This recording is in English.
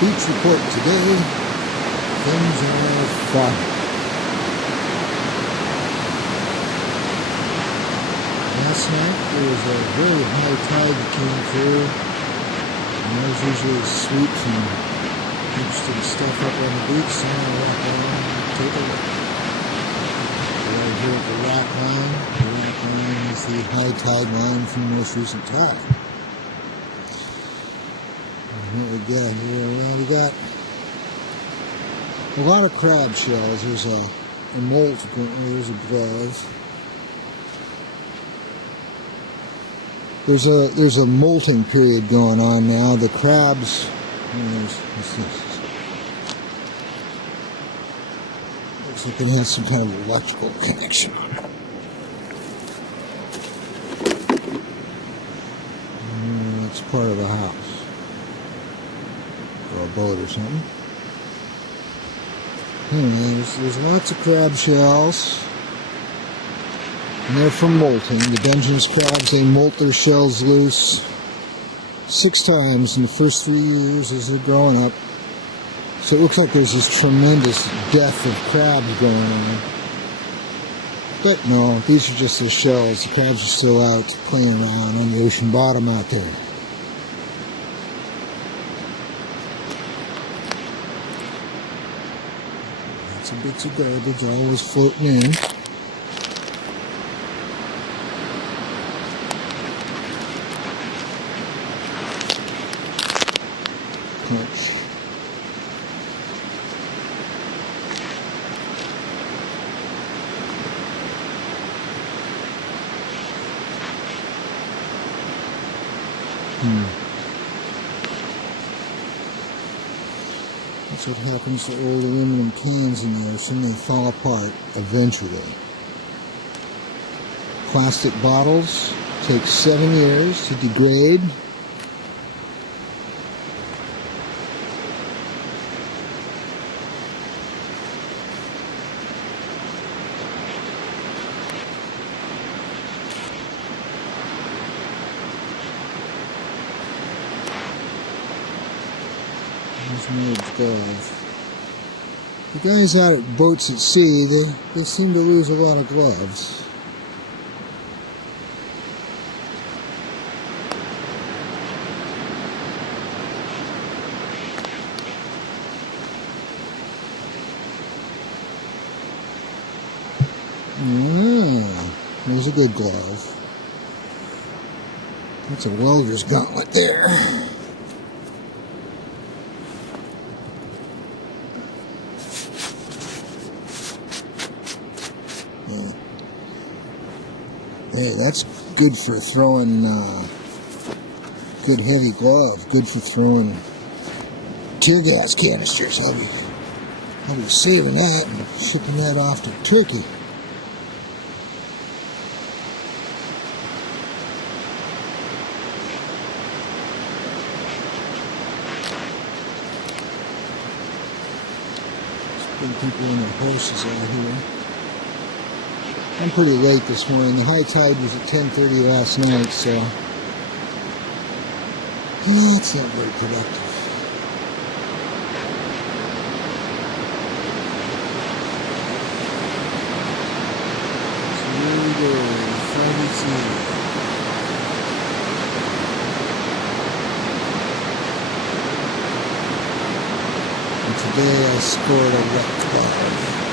beach report today. Things are fine. Last night there was a very high tide that came through, and those usually sweeps and interesting stuff up on the beach. So I'll walk around and take a look. Right here at the rack line. The rack line is the high tide line from the most recent tide. What we got here? Well, we got a lot of crab shells. There's a molt. There's a glove. There's a molting period going on now. The crabs. Looks like it has some kind of electrical connection on it. It's part of the house. Or a boat or something. Anyway, there's lots of crab shells. And they're from molting. The Dungeness crabs, they molt their shells loose 6 times in the first 3 years as they're growing up. So it looks like there's this tremendous death of crabs going on. But no, these are just their shells. The crabs are still out playing around on the ocean bottom out there. Some bits of garbage always floating in. Punch. That's what happens to old aluminum cans in the ocean. They fall apart eventually. Plastic bottles take 7 years to degrade. The guys out at boats at sea, they seem to lose a lot of gloves. There's a good glove. That's a welder's gauntlet there. Hey, that's good for throwing, good heavy glove, good for throwing tear gas canisters. I'll be saving that and shipping that off to Turkey. There's been people in their horses out here. I'm pretty late this morning. The high tide was at 10:30 last night, so it's not very productive. So here we go, Friday. And today I scored a wet 12.